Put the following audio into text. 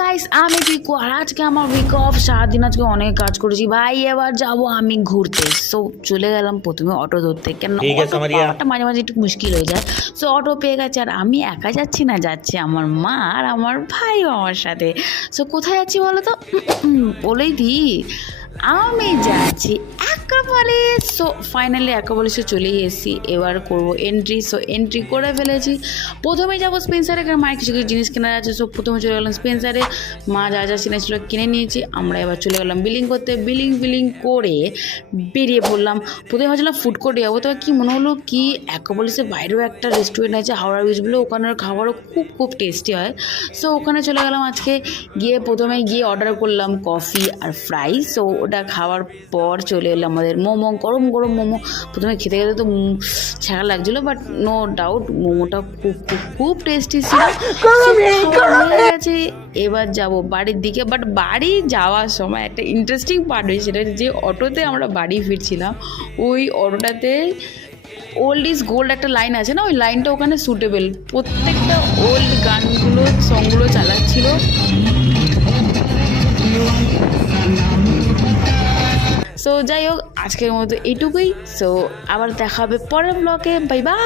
Guys আমি পিকু আর আজকে আমার উইক অফ সারাদিন আজকে অনেক কাজ করেছি ভাই। এবার যাব আমি ঘুরতে। সো চলে গেলাম প্রথমে অটো ধরতে, কেন অটো পাওয়াটা মাঝে মাঝে একটু মুশকিল হয়ে যায়। সো অটো পেয়ে গেছে আর আমি একা যাচ্ছি না, যাচ্ছে আমার মা আর আমার ভাইও আমার সাথে। সো কোথায় যাচ্ছি বলো তো, বলেই দিই, আমি যাচ্ছি অ্যাক্রোপলিস। সো ফাইনালি অ্যাক্রোপলিসে চলেই এসেছি, এবার করবো এন্ট্রি। সো এন্ট্রি করে ফেলেছি। প্রথমে যাবো স্পেন্সারে, কারণ মায়ের কিছু কিছু জিনিস কেনা যাচ্ছে। সো প্রথমে চলে গেলাম স্পেন্সারে, মা যা যা কিনেছিল কিনে নিয়েছি। আমরা এবার চলে গেলাম বিলিং করতে। বিলিং করে বেরিয়ে পড়লাম। প্রথমে ভাবছিলাম ফুড কোর্টে যাবো, তবে কি মনে হলো কি অ্যাক্রোপলিসের বাইরেও একটা রেস্টুরেন্ট আছে হাওড়া ব্রিজ বলে, ওখানের খাবারও খুব টেস্টি হয়। সো ওখানে চলে গেলাম আজকে। গিয়ে প্রথমে গিয়ে অর্ডার করলাম কফি আর ফ্রাই। সো ওটা খাওয়ার পর চলে এলো আমাদের মোমো, গরম গরম মোমো। প্রথমে খেতে খেতে তো ছ্যাঁকা লাগছিলো, বাট নো ডাউট মোমোটা খুব টেস্টি ছিল। হয়ে গেছে, এবার যাব বাড়ির দিকে। বাট বাড়ি যাওয়ার সময় একটা ইন্টারেস্টিং পার্ট হয়েছে, সেটা যে অটোতে আমরা বাড়ি ফিরছিলাম, ওই অটোটাতে ওল্ড ইজ গোল্ড একটা লাইন আছে না, ওই লাইনটা ওখানে সুটেবল। প্রত্যেকটা ওল্ড গানগুলো সংগুলো চালাচ্ছিল। সো যাই হোক, আজকের মতো এইটুকুই। সো আবার দেখা হবে পরের ব্লগে। Bye bye.